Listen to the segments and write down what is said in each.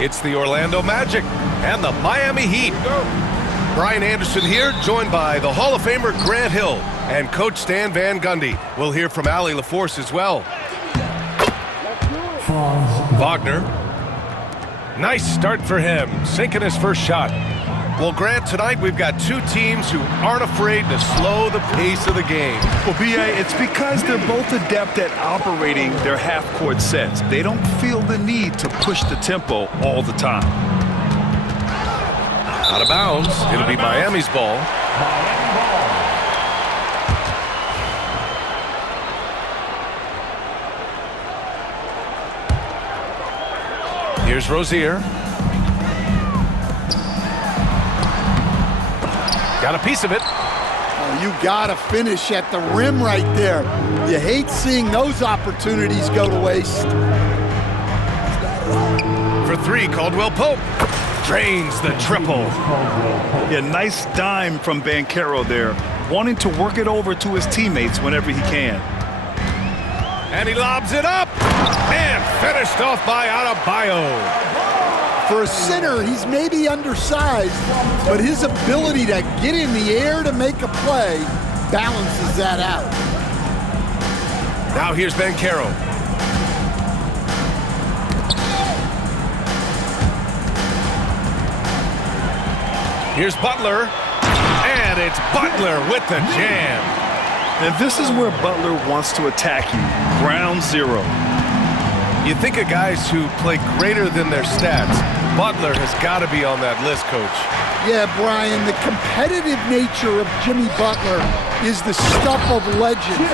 It's the Orlando Magic and the Miami Heat. Brian Anderson here, joined by the Hall of Famer Grant Hill and Coach Stan Van Gundy. We'll hear from Allie LaForce as well. Wagner. Nice start for him, sinking his first shot. Well, Grant, tonight we've got two teams who aren't afraid to slow the pace of the game. Well, B.A., it's because they're both adept at operating their half-court sets. They don't feel the need to push the tempo all the time. Out of bounds. It'll be Miami's ball. Here's Rozier. Got a piece of it. Oh, you gotta finish at the rim right there. You hate seeing those opportunities go to waste. For three, Caldwell Pope drains the triple. Yeah, nice dime from Banchero there, wanting to work it over to his teammates whenever he can. And he lobs it up and finished off by Adebayo. For a center, he's maybe undersized, but his ability to get in the air to make a play balances that out. Now here's Banchero. Here's Butler, and it's Butler with the jam. And this is where Butler wants to attack you, ground zero. You think of guys who play greater than their stats. Butler has got to be on that list, Coach. Yeah, Brian, the competitive nature of Jimmy Butler is the stuff of legends.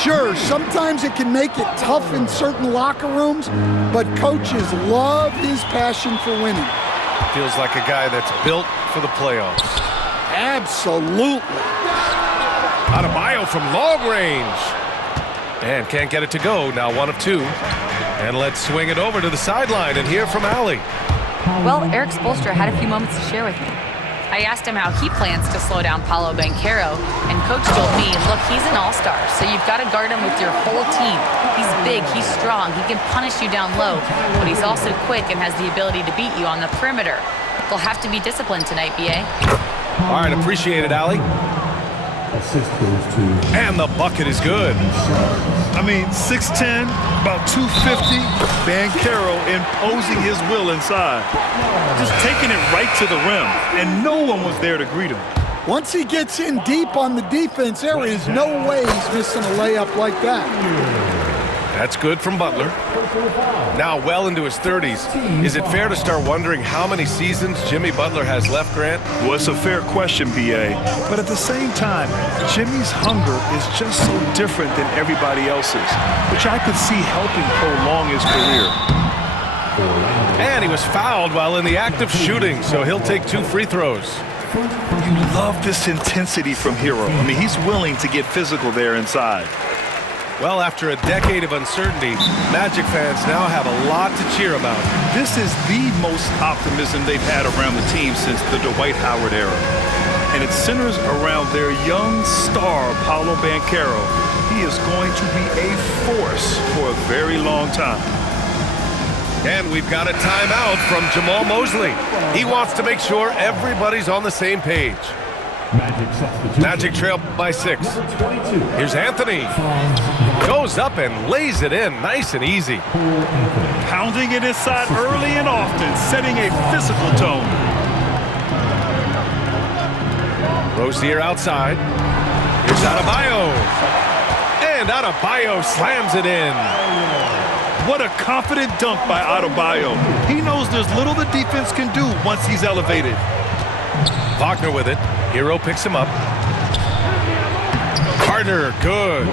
Sure, sometimes it can make it tough in certain locker rooms, but coaches love his passion for winning. Feels like a guy that's built for the playoffs. Absolutely. Adebayo from long range. And can't get it to go. Now 1 of 2. And let's swing it over to the sideline and hear from Allie. Well, Eric Spoelstra had a few moments to share with me. I asked him how he plans to slow down Paolo Banchero, and Coach told me, look, he's an all-star, so you've got to guard him with your whole team. He's big, he's strong, he can punish you down low, but he's also quick and has the ability to beat you on the perimeter. They'll have to be disciplined tonight, B.A. All right, appreciate it, Allie. And the bucket is good. I mean, 6'10", about 250, Banchero imposing his will inside. Just taking it right to the rim, and no one was there to greet him. Once he gets in deep on the defense, there is no way he's missing a layup like that. That's good from Butler. Now well into his 30s. Is it fair to start wondering how many seasons Jimmy Butler has left, Grant? Well, it's a fair question, B.A. But at the same time, Jimmy's hunger is just so different than everybody else's, which I could see helping prolong his career. And he was fouled while in the act of shooting, so he'll take 2 free throws. You love this intensity from Hero. I mean, he's willing to get physical there inside. Well, after a decade of uncertainty, Magic fans now have a lot to cheer about. This is the most optimism they've had around the team since the Dwight Howard era. And it centers around their young star, Paolo Banchero. He is going to be a force for a very long time. And we've got a timeout from Jamal Mosley. He wants to make sure everybody's on the same page. Magic trail by 6. Here's Anthony. Goes up and lays it in nice and easy. Pounding it inside early and often, setting a physical tone. Rozier outside. Here's Adebayo. And Adebayo slams it in. What a confident dunk by Adebayo. He knows there's little the defense can do once he's elevated. Wagner with it. Hero picks him up. Carter, good.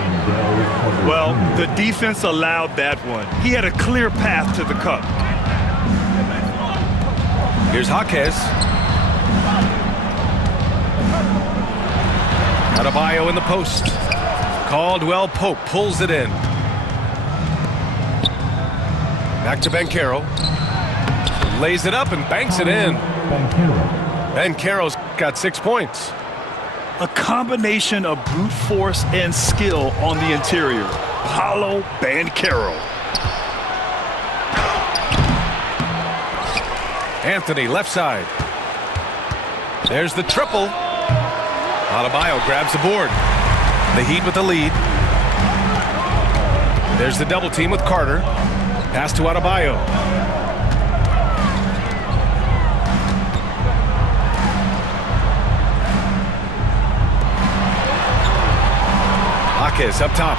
Well, the defense allowed that one. He had a clear path to the cup. Here's Jaquez. Adebayo in the post. Caldwell Pope pulls it in. Back to Banchero. Lays it up and banks it in. Banchero's got 6 points. A combination of brute force and skill on the interior. Paolo Banchero. Anthony, left side. There's the triple. Adebayo grabs the board. The Heat with the lead. There's the double team with Carter. Pass to Adebayo. Jaquez up top.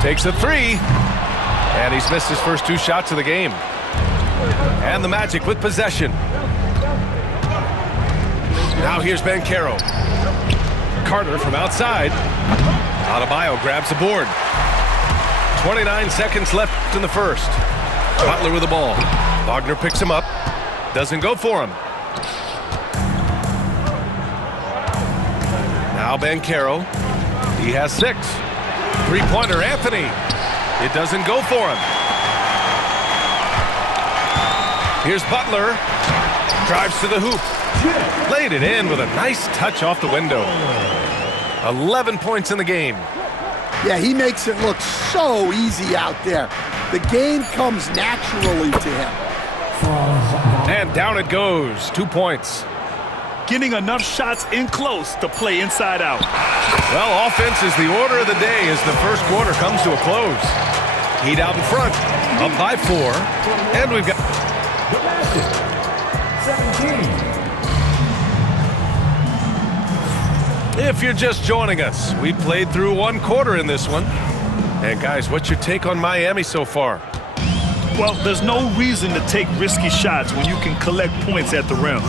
Takes a three. And he's missed his first 2 shots of the game. And the Magic with possession. Now here's Banchero. Carter from outside. Adebayo grabs the board. 29 seconds left in the first. Butler with the ball. Wagner picks him up. Doesn't go for him. Now Banchero. He has 6. Three-pointer, Anthony. It doesn't go for him. Here's Butler. Drives to the hoop. Laid it in with a nice touch off the window. 11 points in the game. Yeah, he makes it look so easy out there. The game comes naturally to him. And down it goes. 2 points. Getting enough shots in close to play inside out. Well, offense is the order of the day as the first quarter comes to a close. Heat out in front, up by 4, and we've got 17. If you're just joining us, we played through 1 quarter in this one. And guys, what's your take on Miami so far? Well, there's no reason to take risky shots when you can collect points at the rim.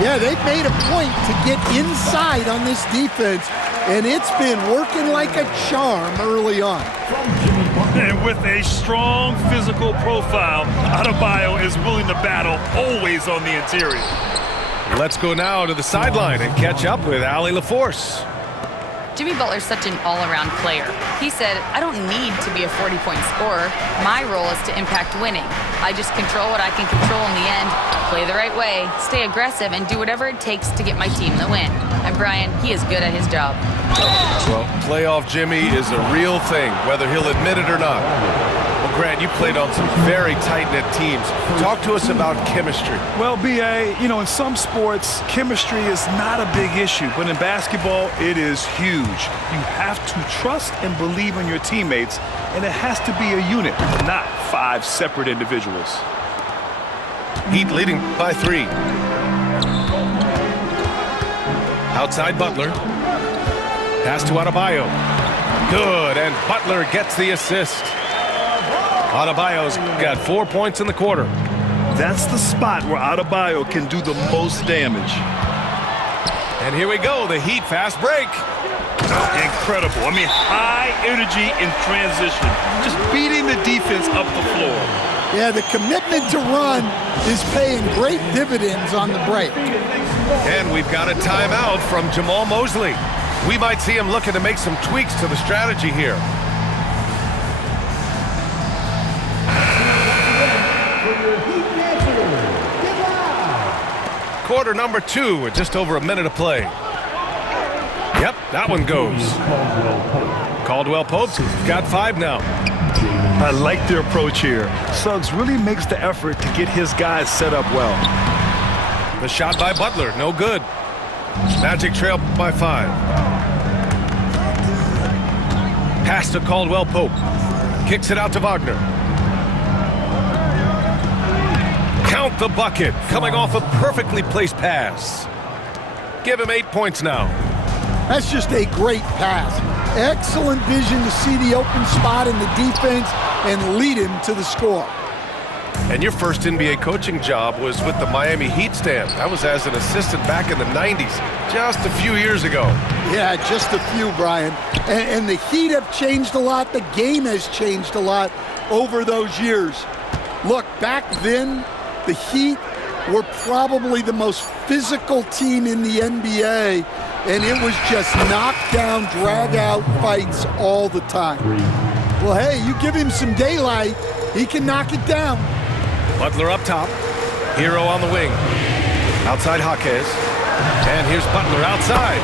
Yeah, they've made a point to get inside on this defense, and it's been working like a charm early on. And with a strong physical profile, Adebayo is willing to battle always on the interior. Let's go now to the sideline and catch up with Allie LaForce. Jimmy Butler's such an all-around player. He said, I don't need to be a 40-point scorer. My role is to impact winning. I just control what I can control in the end, play the right way, stay aggressive, and do whatever it takes to get my team the win. And Brian, he is good at his job. Well, playoff Jimmy is a real thing, whether he'll admit it or not. Well, Grant, you played on some very tight-knit teams. Talk to us about chemistry. Well, B.A., in some sports, chemistry is not a big issue, but in basketball, it is huge. You have to trust and believe in your teammates, and it has to be a unit, not 5 separate individuals. Heat leading by 3. Outside Butler. Pass to Adebayo. Good, and Butler gets the assist. Adebayo's got 4 points in the quarter. That's the spot where Adebayo can do the most damage. And here we go, the Heat fast break. Incredible. I mean, high energy in transition. Just beating the defense up the floor. Yeah, the commitment to run is paying great dividends on the break. And we've got a timeout from Jamal Mosley. We might see him looking to make some tweaks to the strategy here. Quarter number 2 with just over a minute of play. Yep, that one goes. Caldwell Pope's got 5 now. I like their approach here. Suggs really makes the effort to get his guys set up well. The shot by Butler, no good. Magic trail by 5. Pass to Caldwell Pope. Kicks it out to Wagner. Count the bucket, coming off a perfectly placed pass. Give him 8 points now. That's just a great pass. Excellent vision to see the open spot in the defense and lead him to the score. And your first NBA coaching job was with the Miami Heat stand. That was as an assistant back in the 90s, just a few years ago. Yeah, just a few, Brian. And the Heat have changed a lot. The game has changed a lot over those years. Look, back then, the Heat were probably the most physical team in the NBA, and it was just knockdown, drag-out fights all the time. Well, hey, you give him some daylight, he can knock it down. Butler up top. Hero on the wing. Outside Jaquez. And here's Butler outside.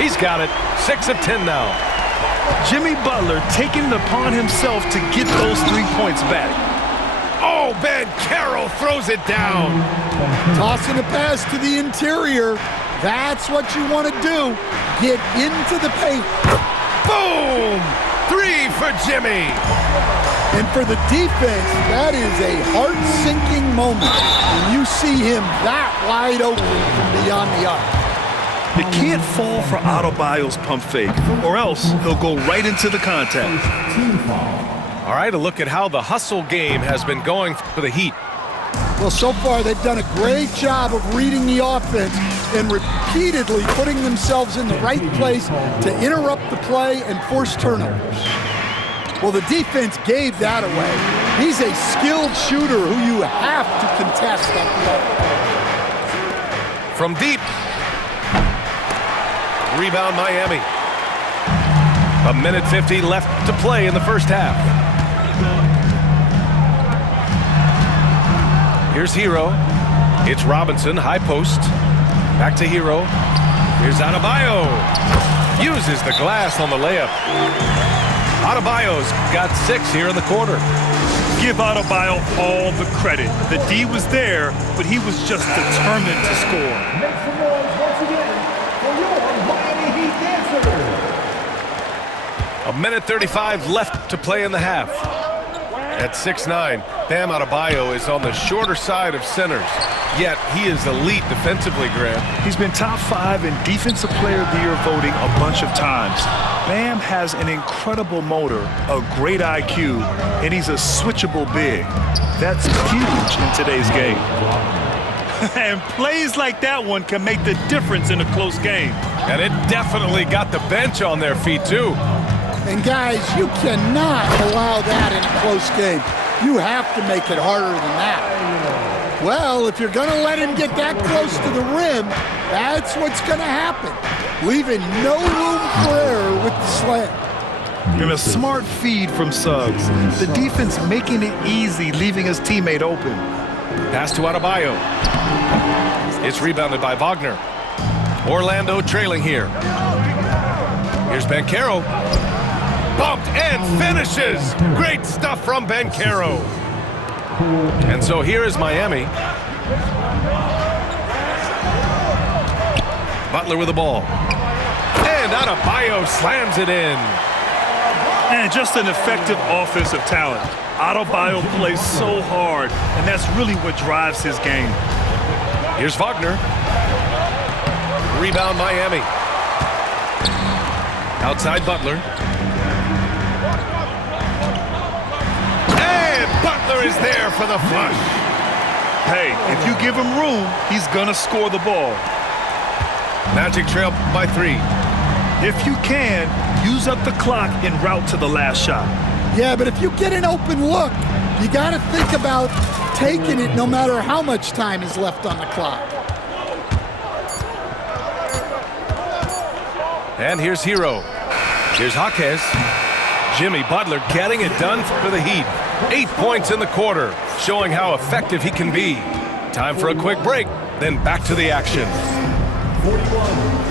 He's got it. 6 of 10 now. Jimmy Butler taking it upon himself to get those 3 points back. Oh, Banchero throws it down. Tossing a pass to the interior. That's what you want to do. Get into the paint. Boom! 3 for Jimmy. And for the defense, that is a heart-sinking moment when you see him that wide open from beyond the arc. You can't fall for Adebayo's pump fake, or else he'll go right into the contact. All right, a look at how the hustle game has been going for the Heat. Well, so far they've done a great job of reading the offense and repeatedly putting themselves in the right place to interrupt the play and force turnovers. Well, the defense gave that away. He's a skilled shooter who you have to contest up low. From deep. Rebound Miami. 1:50 left to play in the first half. Here's Hero. It's Robinson, high post. Back to Hero. Here's Adebayo. Uses the glass on the layup. Adebayo's got 6 here in the quarter. Give Adebayo all the credit. The D was there, but he was just determined to score. Make some noise once again for your Miami Heat dancers. 1:35 left to play in the half. At 6'9", Bam Adebayo is on the shorter side of centers, yet he is elite defensively, Grant. He's been top 5 in Defensive Player of the Year voting a bunch of times. Bam has an incredible motor, a great IQ, and he's a switchable big. That's huge in today's game. And plays like that one can make the difference in a close game. And it definitely got the bench on their feet, too. And guys, you cannot allow that in a close game. You have to make it harder than that. Well, if you're going to let him get that close to the rim, that's what's going to happen. Leaving no room for error with the slam. And a smart feed from Suggs. The defense making it easy, leaving his teammate open. Pass to Adebayo. It's rebounded by Wagner. Orlando trailing here. Here's Banchero. Bumped and finishes. Great stuff from Banchero. And so here is Miami. Butler with the ball. And Adebayo slams it in. And just an effective offensive talent. Adebayo plays so hard, and that's really what drives his game. Here's Wagner. Rebound Miami. Outside Butler. And Butler is there for the flush. Hey, if you give him room, he's gonna score the ball. Magic trail by 3. If you can, use up the clock en route to the last shot. Yeah, but if you get an open look, you got to think about taking it no matter how much time is left on the clock. And here's Hero. Here's Jaquez. Jimmy Butler getting it done for the Heat. 8 points in the quarter, showing how effective he can be. Time for a quick break, then back to the action. 41.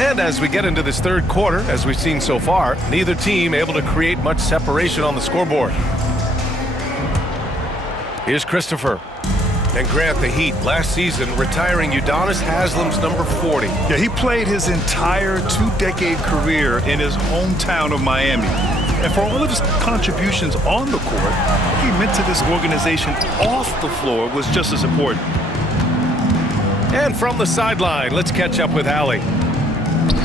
And as we get into this third quarter, as we've seen so far, neither team able to create much separation on the scoreboard. Here's Christopher. And Grant, the Heat, last season retiring Udonis Haslem's number 40. Yeah, he played his entire 2-decade career in his hometown of Miami. And for all of his contributions on the court, he meant to this organization off the floor was just as important. And from the sideline, let's catch up with Allie.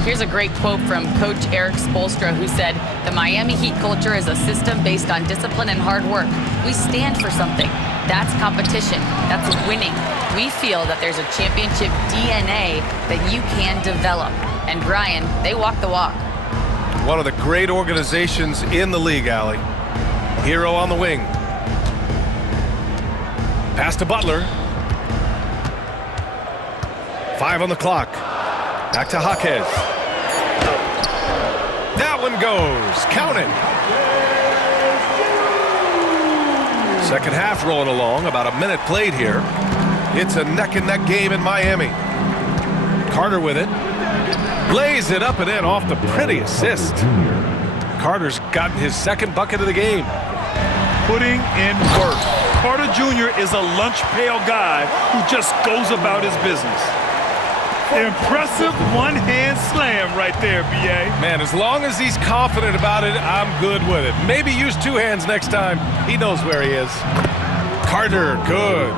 Here's a great quote from Coach Erik Spoelstra, who said, "The Miami Heat culture is a system based on discipline and hard work. We stand for something. That's competition. That's winning. We feel that there's a championship DNA that you can develop." And Brian, they walk the walk. One of the great organizations in the league, Allie. Hero on the wing. Pass to Butler. 5 on the clock. Back to Jaquez. That one goes. Count it. Second half rolling along. About a minute played here. It's a neck-and-neck game in Miami. Carter with it. Lays it up and in off the pretty assist. Carter's gotten his second bucket of the game. Putting in work. Carter Jr. is a lunch pail guy who just goes about his business. Impressive one-hand slam right there, B.A. Man, as long as he's confident about it, I'm good with it. Maybe use two hands next time. He knows where he is. Carter, good.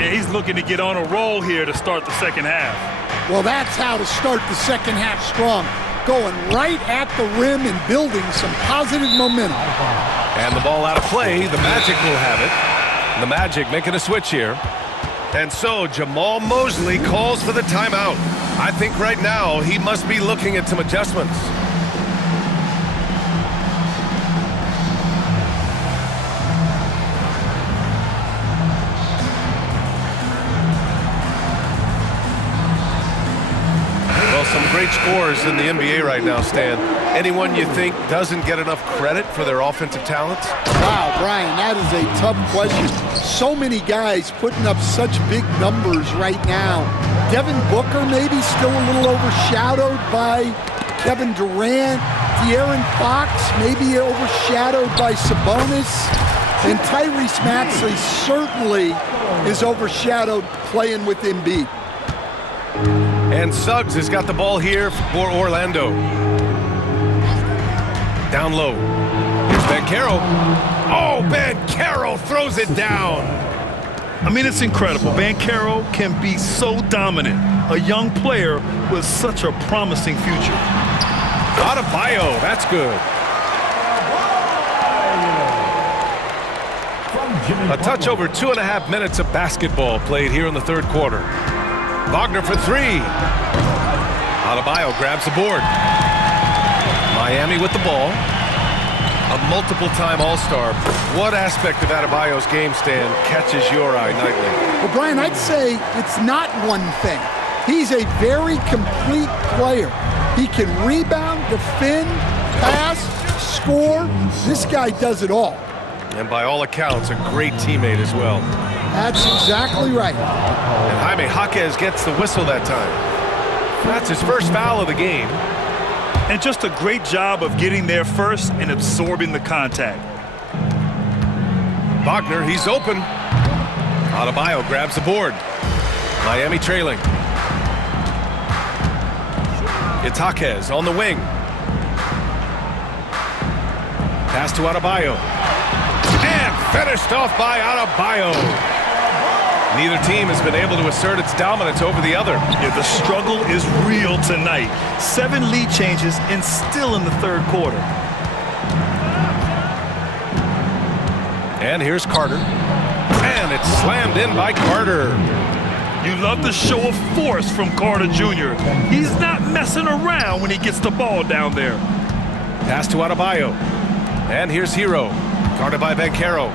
And he's looking to get on a roll here to start the second half. Well, that's how to start the second half strong. Going right at the rim and building some positive momentum. And the ball out of play. The Magic will have it. The Magic making a switch here. And so Jamahl Mosley calls for the timeout. I think right now he must be looking at some adjustments. Well, some great scores in the NBA right now, Stan. Anyone you think doesn't get enough credit for their offensive talents? Wow, Brian, that is a tough question. So many guys putting up such big numbers right now. Devin Booker maybe still a little overshadowed by Kevin Durant. De'Aaron Fox maybe overshadowed by Sabonis. And Tyrese Maxey certainly is overshadowed playing with Embiid. And Suggs has got the ball here for Orlando. Down low. Here's Banchero. Oh, Banchero throws it down. I mean, it's incredible. Banchero can be so dominant. A young player with such a promising future. Adebayo, that's good. A touch over 2.5 minutes of basketball played here in the third quarter. Wagner for three. Adebayo grabs the board. Miami with the ball. A multiple-time All-Star. What aspect of Adebayo's game, Stan, catches your eye nightly? Well, Brian, I'd say it's not one thing. He's a very complete player. He can rebound, defend, pass, score. This guy does it all. And by all accounts, a great teammate as well. That's exactly right. And Jaime Jaquez gets the whistle that time. That's his first foul of the game. And just a great job of getting there first and absorbing the contact. Wagner, he's open. Adebayo grabs the board. Miami trailing. It's Jaquez on the wing. Pass to Adebayo. And finished off by Adebayo. Neither team has been able to assert its dominance over the other. Yeah, the struggle is real tonight. 7 lead changes and still in the third quarter. And here's Carter. And it's slammed in by Carter. You love the show of force from Carter Jr. He's not messing around when he gets the ball down there. Pass to Adebayo. And here's Hero. Guarded by Banchero.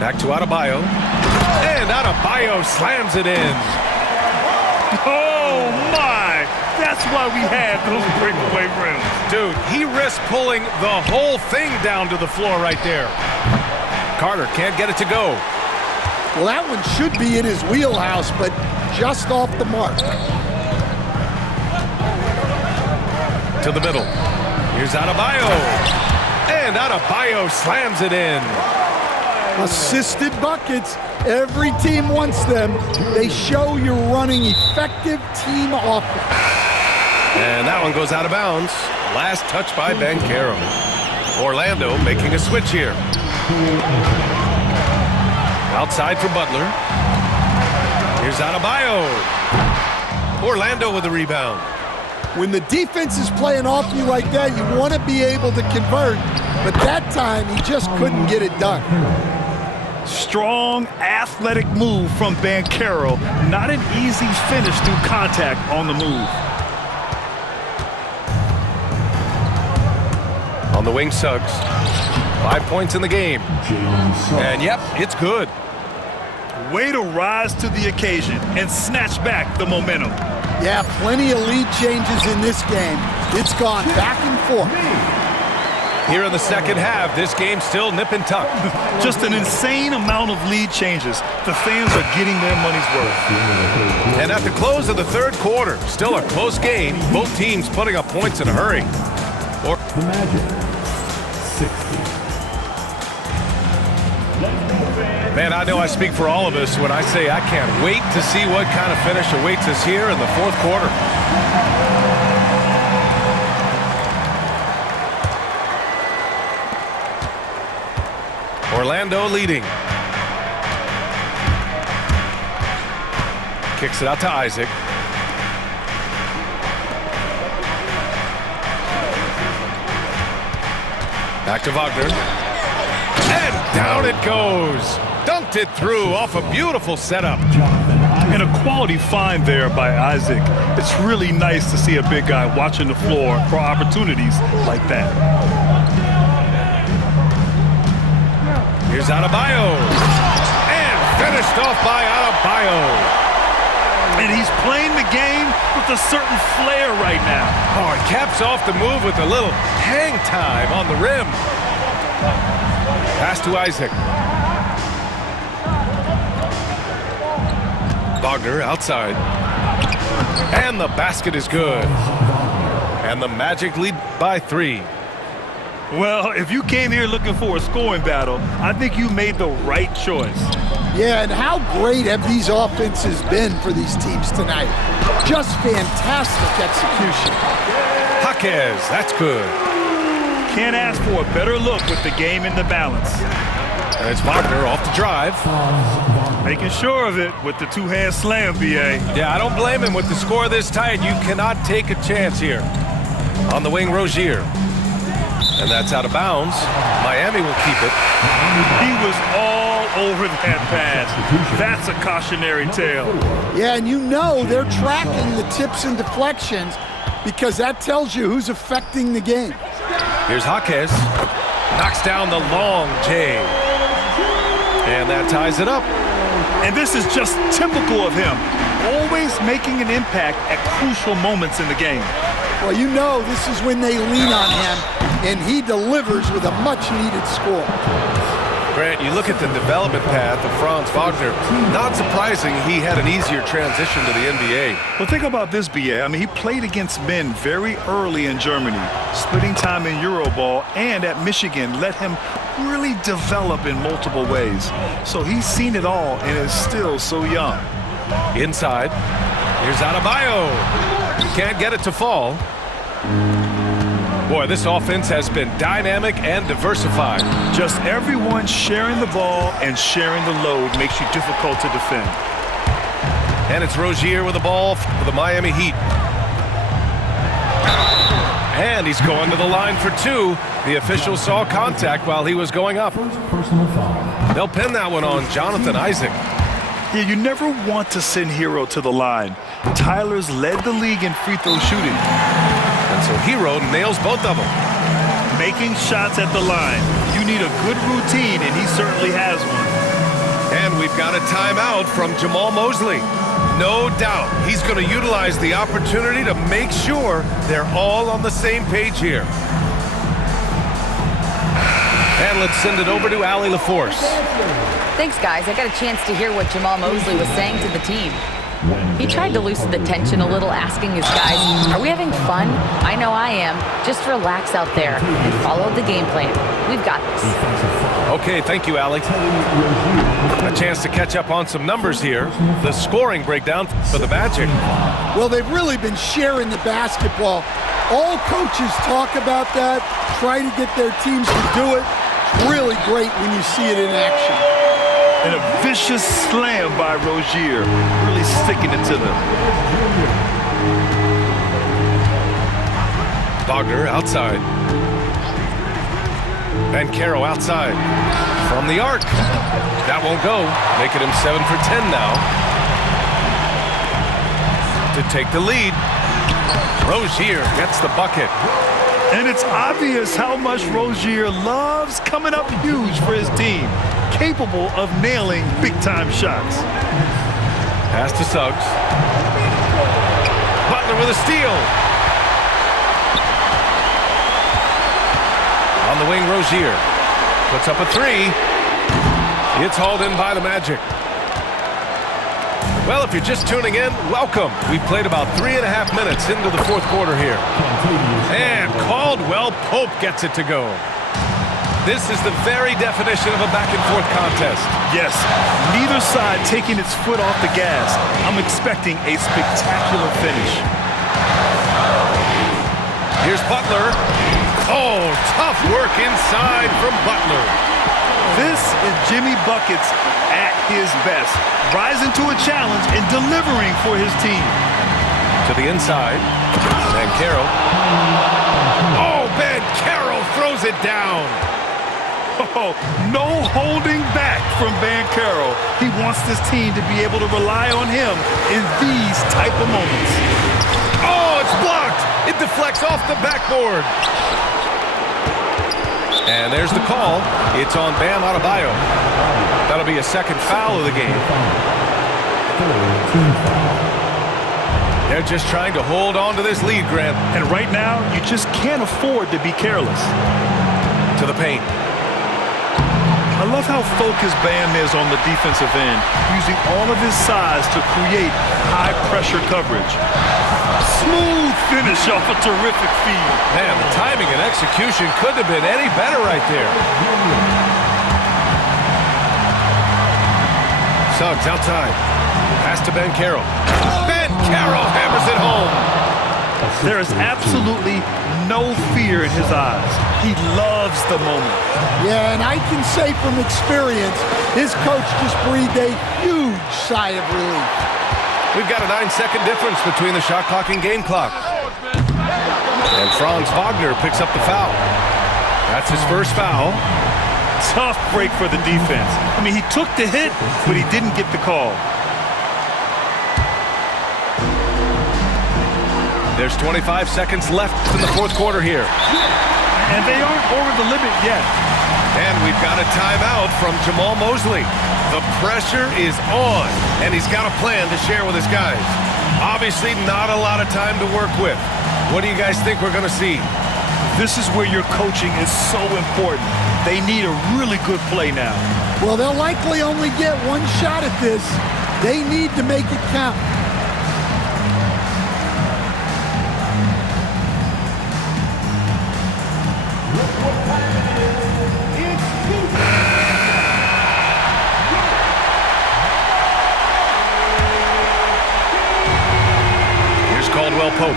Back to Adebayo. And Adebayo slams it in. Oh, my! That's why we had those breakaway rims. Dude, he risked pulling the whole thing down to the floor right there. Carter can't get it to go. Well, that one should be in his wheelhouse, but just off the mark. To the middle. Here's Adebayo. And Adebayo slams it in. Assisted buckets. Every team wants them. They show you're running effective team offense. And that one goes out of bounds. Last touch by Banchero. Orlando making a switch here. Outside for Butler. Here's Adebayo. Orlando with the rebound. When the defense is playing off you like that, you want to be able to convert. But that time, he just couldn't get it done. Strong, athletic move from Banchero. Not an easy finish through contact on the move. On the wing, Suggs. 5 points in the game. And yep, it's good. Way to rise to the occasion and snatch back the momentum. Yeah, plenty of lead changes in this game. It's gone back and forth. Here in the second half, this game's still nip and tuck. Just an insane amount of lead changes. The fans are getting their money's worth. And at the close of the third quarter, still a close game. Both teams putting up points in a hurry. The Magic, 60. Man, I know I speak for all of us when I say I can't wait to see what kind of finish awaits us here in the fourth quarter. Orlando leading. Kicks it out to Isaac. Back to Wagner. And down it goes. Dunked it through off a beautiful setup. And a quality find there by Isaac. It's really nice to see a big guy watching the floor for opportunities like that. Here's Adebayo. And finished off by Adebayo. And he's playing the game with a certain flair right now. Oh, he caps off the move with a little hang time on the rim. Pass to Isaac. Wagner outside. And the basket is good. And the Magic lead by 3. Well, if you came here looking for a scoring battle, I think you made the right choice. Yeah, and how great have these offenses been for these teams tonight? Just fantastic execution. Jaquez, that's good. Can't ask for a better look with the game in the balance. And it's Wagner off the drive. Making sure of it with the two-hand slam, B.A. Yeah, I don't blame him with the score this tight. You cannot take a chance here. On the wing, Rozier. And that's out of bounds. Miami will keep it. He was all over that pass. That's a cautionary tale. Yeah, and you know they're tracking the tips and deflections because that tells you who's affecting the game. Here's Jaquez. Knocks down the long J. And that ties it up. And this is just typical of him. Always making an impact at crucial moments in the game. Well, you know this is when they lean on him, and he delivers with a much-needed score. Grant, you look at the development path of Franz Wagner. Not surprising he had an easier transition to the NBA. Well, think about this, B.A. I mean, he played against men very early in Germany, splitting time in Euroball, and at Michigan let him really develop in multiple ways. So he's seen it all and is still so young. Inside. Here's Adebayo. Can't get it to fall. Boy, this offense has been dynamic and diversified. Just everyone sharing the ball and sharing the load makes you difficult to defend. And it's Rozier with the ball for the Miami Heat. And he's going to the line for 2. The official saw contact while he was going up. They'll pin that one on Jonathan Isaac. Yeah, you never want to send Hero to the line. Tyler's led the league in free throw shooting. And so Hero nails both of them. Making shots at the line. You need a good routine, and he certainly has one. And we've got a timeout from Jamahl Mosley. No doubt he's going to utilize the opportunity to make sure they're all on the same page here. And let's send it over to Allie LaForce. Thanks, guys. I got a chance to hear what Jamahl Mosley was saying to the team. He tried to loosen the tension a little, asking his guys, are we having fun? I know I am. Just relax out there and follow the game plan. We've got this. Okay, thank you, Allie. A chance to catch up on some numbers here. The scoring breakdown for the Magic. Well, they've really been sharing the basketball. All coaches talk about that, try to get their teams to do it. It's really great when you see it in action. And a vicious slam by Rozier, really sticking it to them. Wagner outside. And Caro outside. From the arc. That won't go. Making him 7 for 10 now. To take the lead. Rozier gets the bucket. And it's obvious how much Rozier loves coming up huge for his team. Capable of nailing big-time shots. Pass to Suggs. Butler with a steal. On the wing, Rozier. Puts up a 3. It's hauled in by the Magic. Well, if you're just tuning in, welcome. We've played about 3.5 minutes into the fourth quarter here. And Caldwell Pope gets it to go. This is the very definition of a back-and-forth contest. Yes, neither side taking its foot off the gas. I'm expecting a spectacular finish. Here's Butler. Oh, tough work inside from Butler. This is Jimmy Buckets at his best, rising to a challenge and delivering for his team. To the inside, Banchero. Oh, Banchero throws it down. Oh, no holding back from Banchero. He wants this team to be able to rely on him in these type of moments. Oh, it's blocked. It deflects off the backboard. And there's the call. It's on Bam Adebayo. That'll be a second foul of the game. They're just trying to hold on to this lead, Grant. And right now, you just can't afford to be careless. To the paint. I love how focused Bam is on the defensive end, using all of his size to create high-pressure coverage. Smooth finish off a terrific feed. Man, the timing and execution couldn't have been any better right there. Suggs outside. Pass to Banchero. Banchero hammers it home. There is absolutely no fear in his eyes. He loves the moment. Yeah, and I can say from experience, his coach just breathed a huge sigh of relief. We've got a 9-second difference between the shot clock and game clock. And Franz Wagner picks up the foul. That's his first foul. Tough break for the defense. I mean, he took the hit, but he didn't get the call. There's 25 seconds left in the fourth quarter here. And they aren't over the limit yet. And we've got a timeout from Jamahl Mosley. The pressure is on, and he's got a plan to share with his guys. Obviously, not a lot of time to work with. What do you guys think we're going to see? This is where your coaching is so important. They need a really good play now. Well, they'll likely only get one shot at this. They need to make it count. Caldwell Pope.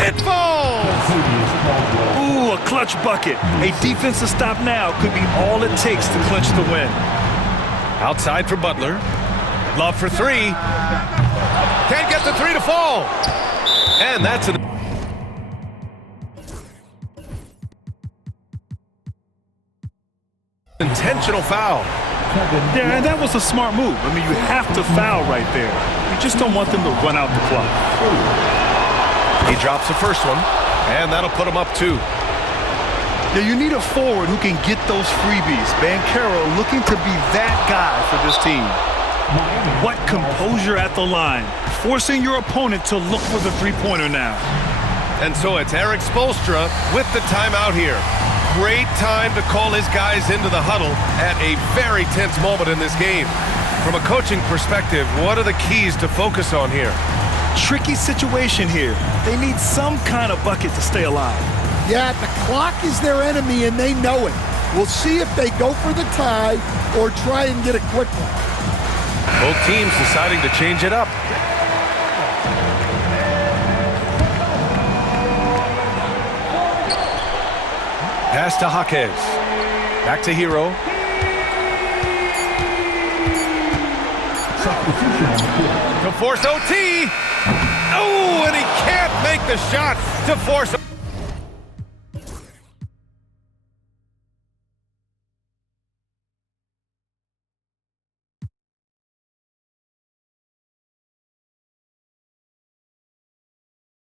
It falls! Ooh, a clutch bucket. A defensive stop now could be all it takes to clinch the win. Outside for Butler. Love for three. Can't get the three to fall. And that's an intentional foul. Yeah, and that was a smart move. I mean, you have to foul right there. You just don't want them to run out the clock. He drops the first one, and that'll put him up 2. Yeah, you need a forward who can get those freebies. Banchero looking to be that guy for this team. What composure at the line, forcing your opponent to look for the three-pointer now. And so it's Erik Spoelstra with the timeout here. Great time to call his guys into the huddle at a very tense moment in this game. From a coaching perspective, what are the keys to focus on here? Tricky situation here. They need some kind of bucket to stay alive. Yeah, the clock is their enemy, and they know it. We'll see if they go for the tie or try and get a quick one. Both teams deciding to change it up. Pass to Jaquez. Back to Hero. To force OT. Oh, and he can't make the shot to force